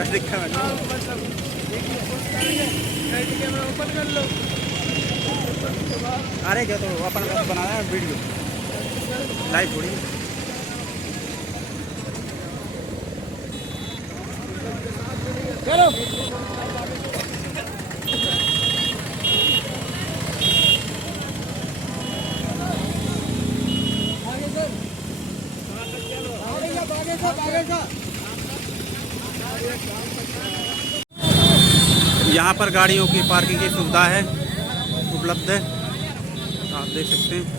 Camera open कर लो। अरे जो तो अपन बनाया है वीडियो लाइव थोड़ी। चलो यहाँ पर गाड़ियों की पार्किंग की सुविधा है उपलब्ध है, आप देख सकते हैं।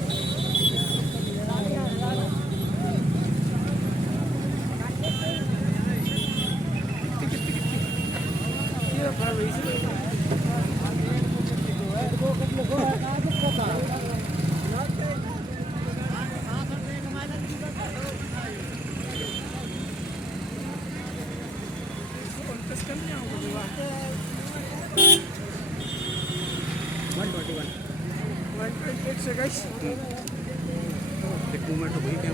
एक मूवमेंट हो गई क्या?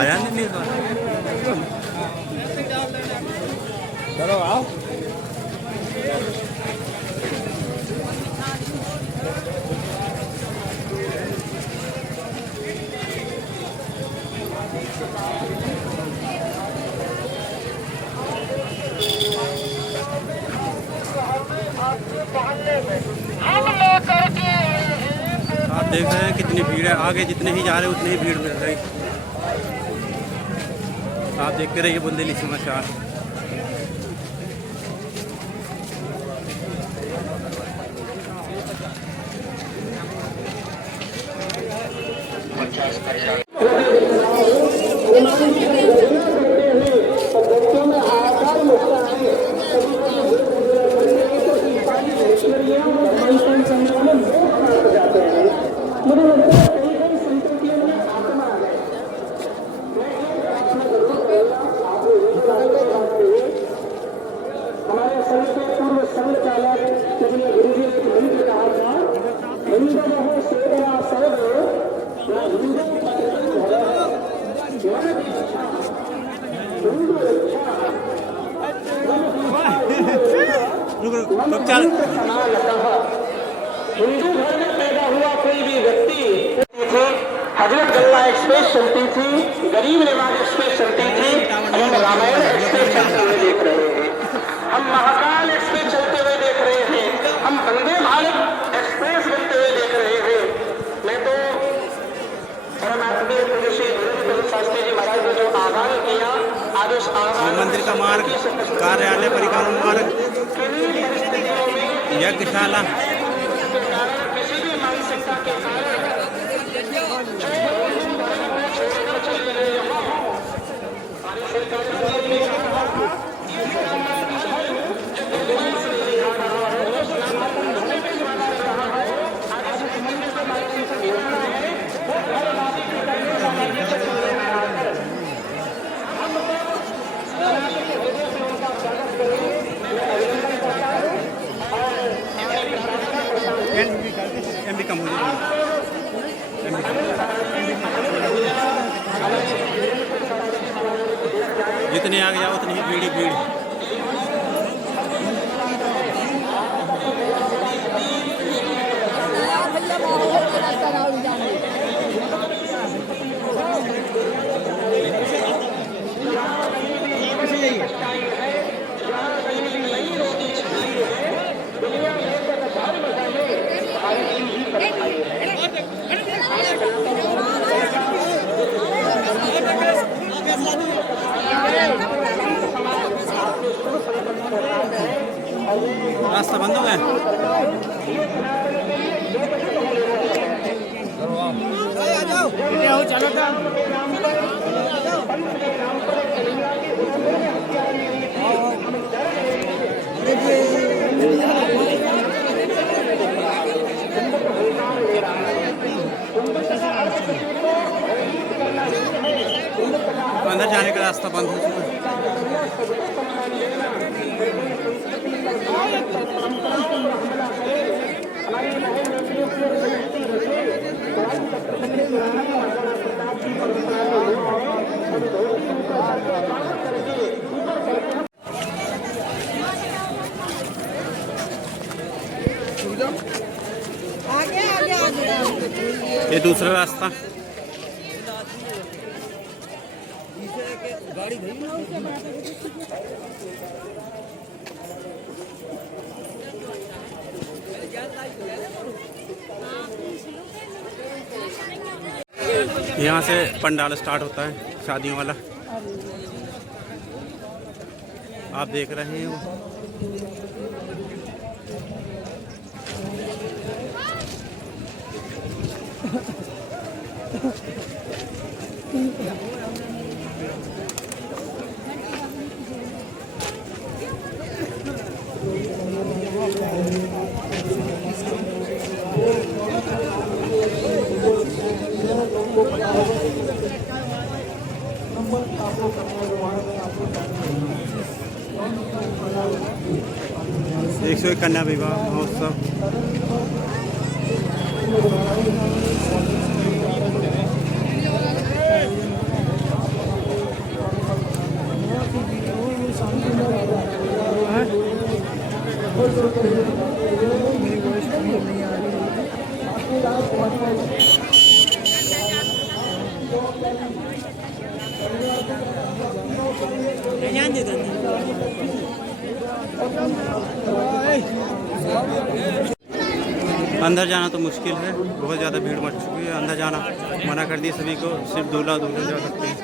आया नहीं चलो आओ। आप देख रहे हैं कितनी भीड़ है, आगे जितने ही जा रहे हैं उतनी ही भीड़ मिल रही। आप देखते रहिए बुंदेली समाचार। हिंदू घर में पैदा हुआ कोई भी व्यक्ति थे, हजरत गल्ला एक्सप्रेस चलती थी, गरीब नवाज एक्सप्रेस चलती थी, हम रामायण एक्सप्रेस चलते हुए देख रहे हैं, हम महाकाल एक्सप्रेस चलते हुए देख रहे हैं, हम वंदे भारत एक्सप्रेस बनते हुए देख रहे हैं। मैं तो परमात्मा शास्त्री जी महाराज ने जो आह्वान किया, आज उस आह्वान मंदिर का मार्ग, कार्यालय, परिक्रमा मार्ग, यज्ञशाला, किसी भी मानसिकता के कारण चले गए यहाँ हमारी सरकार एमबी कम हो जाएगी। जितने आगे जाओ उतनी ही भीड़ ही भीड़। रास्ता बंद हो गया। चलो तो रास्ता बंद हो चुका है। ये दूसरा रास्ता। यहाँ से पंडाल स्टार्ट होता है शादियों वाला, आप देख रहे हैं वो। एक सौ कन्या विवाह महोत्सव। अंदर जाना तो मुश्किल है, बहुत ज़्यादा भीड़ मच चुकी है। अंदर जाना मना कर दिया सभी को, सिर्फ दूल्हा दुल्हन जा सकते हैं।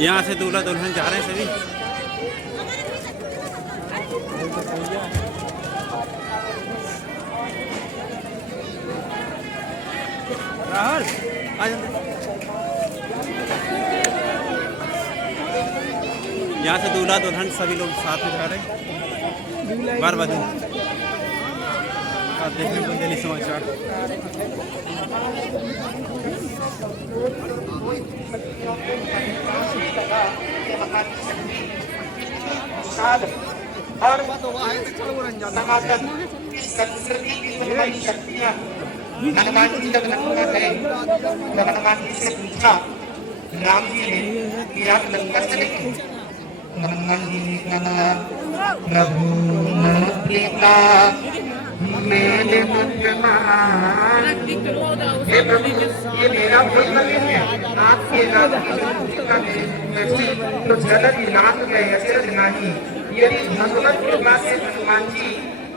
यहाँ से दूल्हा दुल्हन जा रहे हैं सभी। राहुल यहाँ से दूल्हा दुल्हन सभी लोग साथ में जा रहे हैं। बार बार आप देखने को दिल्ली समाचार। और समाजन संस्कृति की सभी शक्तियाँ हनुमान जी जब लंका गए तब हनुमान जी से पूछा, राम जी ने कि आप लंका चले गए? हनुमान जी ने कहा, प्रभु पिता मेरे हे प्रभु, ये मेरा कर्तव्य है, आपके नाम की तो जलद रात में अचरज नहीं। यदि भगवत कृपा से हनुमान जी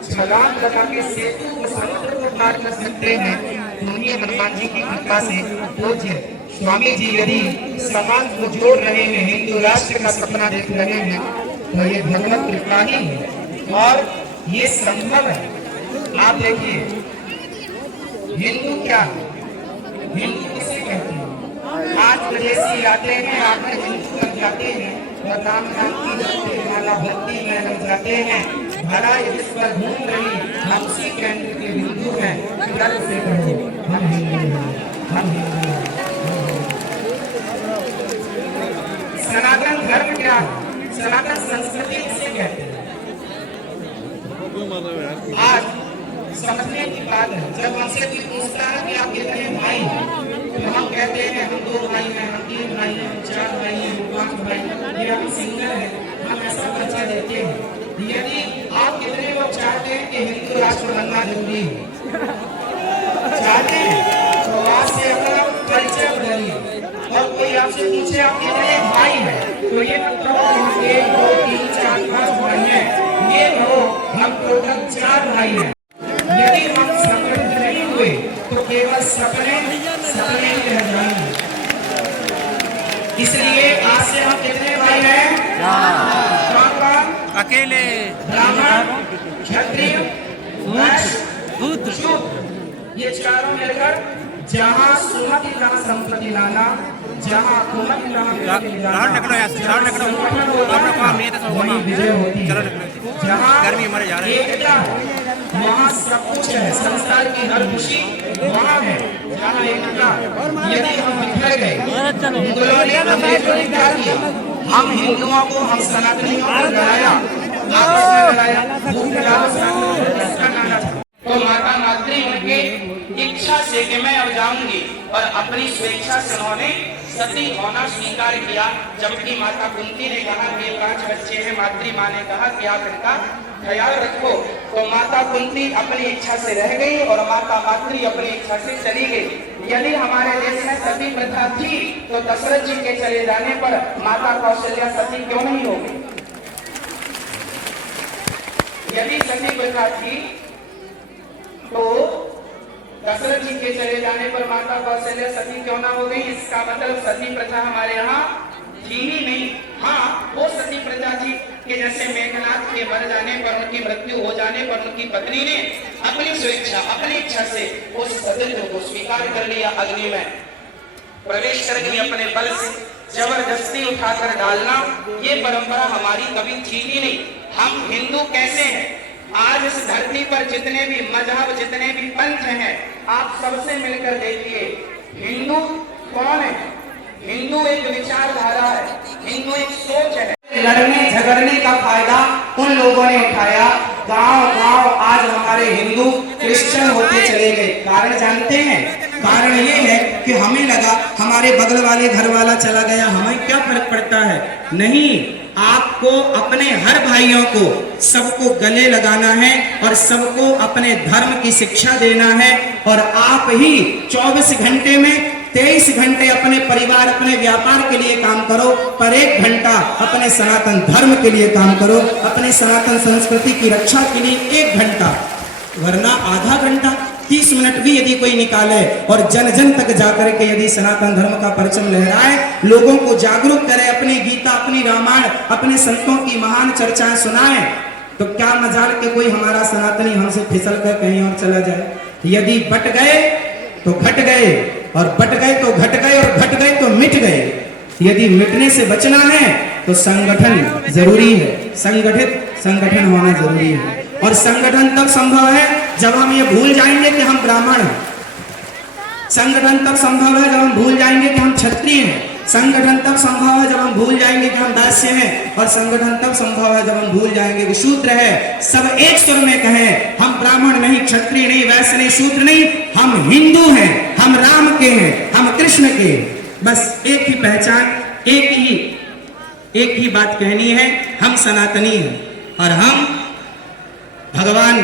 छलांग लगा के सेतु को समुद्र को पार कर सकते हैं, तो ये हनुमान जी की कृपा से पूज्य स्वामी जी यदि समाज को जोड़ रहे हैं, हिंदू राष्ट्र का सपना देख रहे हैं, तो ये भगवत कृपा ही है और ये संभव है। आप देखिए हिंदू क्या है, हिंदू किसे कहते हैं? आज विदेशी आते हैं, आकर हिंदू बन जाते हैं और राम नाम की भक्ति माला भक्ति में लग जाते हैं। भला इस पर घूम रही हम उसी केंद्र के हिंदू हैं। गर्व से कहो हम हिंदू हैं, हम हिंदू हैं। सनातन धर्म क्या है? सनातन संस्कृति किसे कहते हैं? आज समझने की बात है, जब हमसे कोई पूछता है कि आप कितने भाई हैं, तो हम कहते हैं हम 2 भाई हैं, हम 3 भाई हैं, हम 4 भाई हैं, हम 5 भाई हैं, या हम सिंगल हैं, हम ऐसा परिचय देते हैं। यदि आप कितने लोग चाहते हैं कि हिंदू राष्ट्र बनना जरूरी है, चाहते हैं, तो आज से अपना परिचय बदलिए और कोई आपसे पूछे आप कितने भाई हैं, तो ये मतलब 1 2 3 4 5 भाई हैं, ये कहो हम टोटल 4 भाई हैं। यदि हम संगठित नहीं हुए तो केवल सपने सपने ही रह जाएंगे। इसलिए आज से हम कितने भाई हैं? कौन? अकेले ब्राह्मण, क्षत्रिय, वैश्य, शूद्र, ये चारों मिलकर जहाँ सुमति जहाँ संपत्ति लाना, जहाँ कुमति जहाँ विजय होती है, जहाँ एकता वहाँ सब कुछ है, संसार की हर खुशी वहाँ है जहाँ एकता। यदि हम बिखर गए, मुगलों ने हमें जो क्या किया, हम हिंदुओं को, हम सनातनियों को लड़ाया, आपस में लड़ाया, तो माता मातृ उनके इच्छा से कि मैं अब जाऊंगी और अपनी स्वेच्छा से उन्होंने सती होना स्वीकार किया। जबकि माता कुंती ने कहा कि 5 बच्चे हैं, मातृ माँ ने कहा कि आप इनका ख्याल रखो, तो माता कुंती अपनी इच्छा से रह गई और माता मातृ अपनी इच्छा से चली गई। यदि हमारे देश में सती प्रथा थी तो दशरथ जी के चले जाने पर माता कौशल्या सती क्यों नहीं हो गई? यदि सती प्रथा थी तो दशरथ जी के चले जाने पर माता कौशल्या सती क्यों ना हो गई? इसका मतलब सती प्रथा हमारे यहाँ थी ही नहीं। हाँ, वो सती प्रथा थी कि जैसे मेघनाथ के मर जाने पर, उनकी मृत्यु हो जाने पर उनकी पत्नी ने अपनी स्वेच्छा, अपनी इच्छा से उस सतीत्व को स्वीकार कर लिया, अग्नि में प्रवेश कर गई, अपने बल से जबरदस्ती उठाकर डालना, ये परंपरा हमारी कभी थी ही नहीं। हम हिंदू कैसे हैं? आज इस धरती पर जितने भी मजहब, जितने भी पंथ हैं, आप सबसे मिलकर देखिए हिंदू कौन है? हिंदू एक विचारधारा है, हिंदू एक सोच है। लड़ने झगड़ने का फायदा उन लोगों ने उठाया, गांव-गांव आज हमारे हिंदू क्रिश्चियन होते चले गए। कारण जानते हैं? कारण ये है कि हमें लगा हमारे बगल वाले घर वाला चला गया, हमें क्या फर्क पड़ता है? नहीं, आपको अपने हर भाइयों को सबको गले लगाना है और सबको अपने धर्म की शिक्षा देना है। और आप ही 24 घंटे में 23 घंटे अपने परिवार, अपने व्यापार के लिए काम करो, पर 1 घंटा अपने सनातन धर्म के लिए काम करो, अपने सनातन संस्कृति की रक्षा के लिए 1 घंटा, वरना आधा घंटा 30 मिनट भी यदि कोई निकाले और जन जन तक जाकर के यदि सनातन धर्म का परचम लहराए, लोगों को जागरूक करे, अपनी गीता, अपनी रामायण, अपने संतों की महान चर्चाएं सुनाए, तो क्या मजाल के कोई हमारा सनातनी हमसे फिसल कर कहीं और चला जाए। यदि बट गए तो घट गए, और बट गए तो घट गए, और घट गए तो मिट गए। यदि मिटने से बचना है तो संगठन जरूरी है, संगठित संगठन होना जरूरी है। और संगठन तब संभव है जब हम ये भूल जाएंगे कि हम ब्राह्मण हैं। संगठन तब संभव है जब हम भूल जाएंगे कि हम क्षत्रिय हैं। संगठन तब संभव है जब हम भूल जाएंगे कि हम दास्य हैं। और संगठन तब संभव है जब हम भूल जाएंगे कि शूद्र है। सब एक स्वर में कहें, हम ब्राह्मण नहीं, क्षत्रिय नहीं, वैश्य नहीं, शूद्र नहीं, हम हिंदू हैं, हम राम के हैं, हम कृष्ण के। बस एक ही पहचान, एक ही बात कहनी है, हम सनातनी हैं और हम भगवान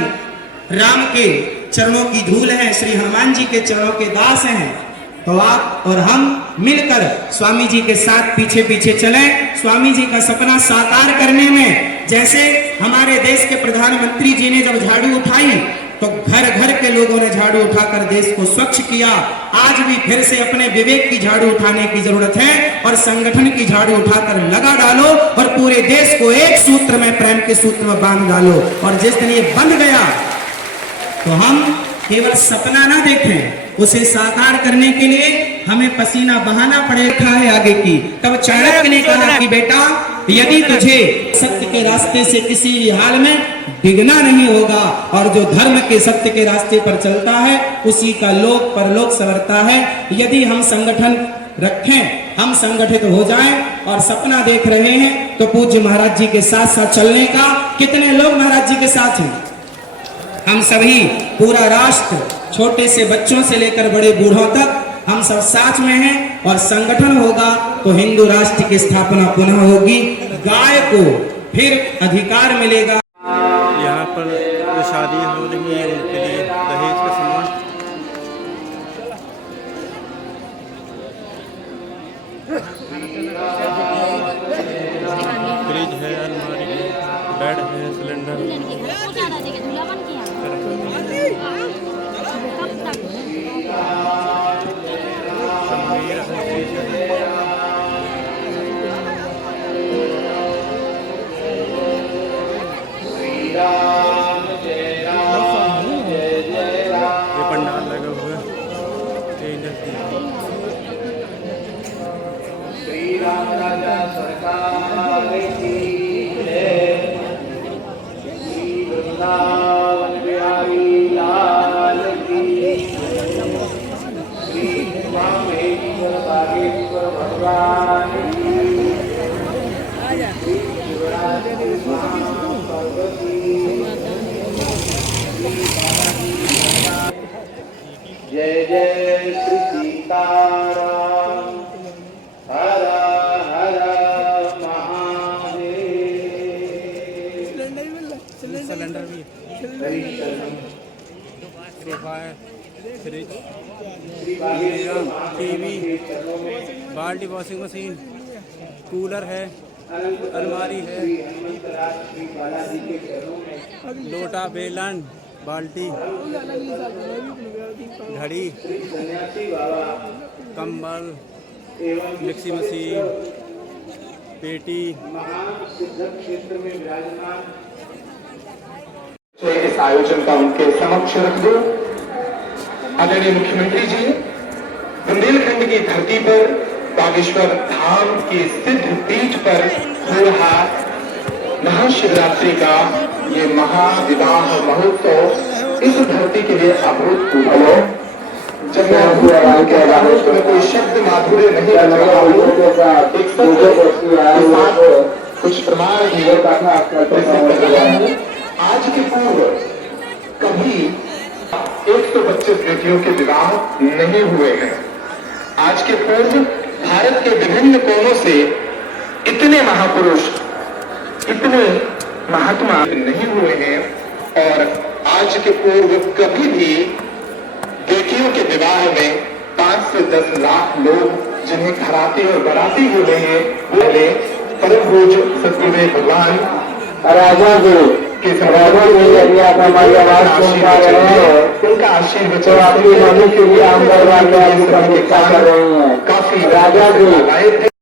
राम के चरणों की धूल हैं, श्री हनुमान जी के चरणों के दास हैं। तो आप और हम मिलकर स्वामी जी के साथ पीछे पीछे चलें, स्वामी जी का सपना साकार करने में जैसे हमारे देश के प्रधानमंत्री जी ने जब झाड़ू उठाई तो घर घर के लोगों ने झाड़ू उठाकर देश को स्वच्छ किया। आज भी फिर से अपने विवेक की झाड़ू उठाने की जरूरत है और संगठन की झाड़ू उठाकर लगा डालो और पूरे देश को एक सूत्र में, प्रेम के सूत्र में बांध डालो। और जिस दिन ये बंध गया तो हम केवल सपना ना देखें, उसे साकार करने के लिए हमें पसीना बहाना पड़ेगा है आगे की। तब चाणक्य ने कहा कि बेटा, यदि तुझे सत्य के रास्ते से किसी भी हाल में डिगना नहीं होगा और जो धर्म के सत्य के रास्ते पर चलता है उसी का लोक परलोक संवरता है। यदि हम संगठन रखें, हम संगठित हो जाएं और सपना देख रहे हैं तो पूज्य महाराज जी के साथ साथ चलने का। कितने लोग महाराज जी के साथ हैं? हम सभी, पूरा राष्ट्र, छोटे से बच्चों से लेकर बड़े बूढ़ों तक हम सब साथ में हैं। और संगठन होगा तो हिंदू राष्ट्र की स्थापना पुनः होगी, गाय को फिर अधिकार मिलेगा। यहाँ पर जो शादी हो रही है उनके लिए दहेज का सामान, फ्रिज है, अलमारी है, बेड है, सिलेंडर। ये पंडाल लगा हुआ है। श्री राम राजा सरकार की जय। श्री वृंदावन बिहारी लाल की। श्री स्वामेश्वर बागेश्वर भगवान की। श्री शिवराज पार्वती। जय जय श्री सीताराम। हर हर महादेव। सिलेंडर भी है, सोफा है, फ्रिज, टीवी, बाल्टी, वॉशिंग मशीन, कूलर है, अलमारी है, लोटा, बेलन, बाल्टी, घड़ी, कंबल, मिक्सी मशीन, पेटी। क्षेत्र में विराजमान इस आयोजन का उनके समक्ष रख दो। आदरणीय मुख्यमंत्री जी, बुंदेलखंड की धरती पर बागेश्वर धाम की सिद्ध पीठ पर हो रहा महाशिवरात्रि का ये महाविवाह महोत्सव इस धरती के लिए अभूतपूर्व। जब मैं कोई शब्द माधुर्य नहीं रख रहा हूँ, कुछ प्रमाण आज के पूर्व कभी 125 बेटियों के विवाह नहीं हुए हैं। आज के पूर्व भारत के विभिन्न कोनों से इतने महापुरुष, इतने महात्मा नहीं हुए हैं। और आज के पूर्व कभी भी बेटियों के विवाह में 5 से 10 लाख लोग जिन्हें घराती और बराती बोले हैं, बोले परम पूज्य सतगुरुदेव भगवान राजा गुरु के यदि आप हमारी आवाज सुन पा रहे हैं, उनका आशीर्वाद तो अपनी मम्मी के लिए हम कर रहे हैं, काफी राजा गुरु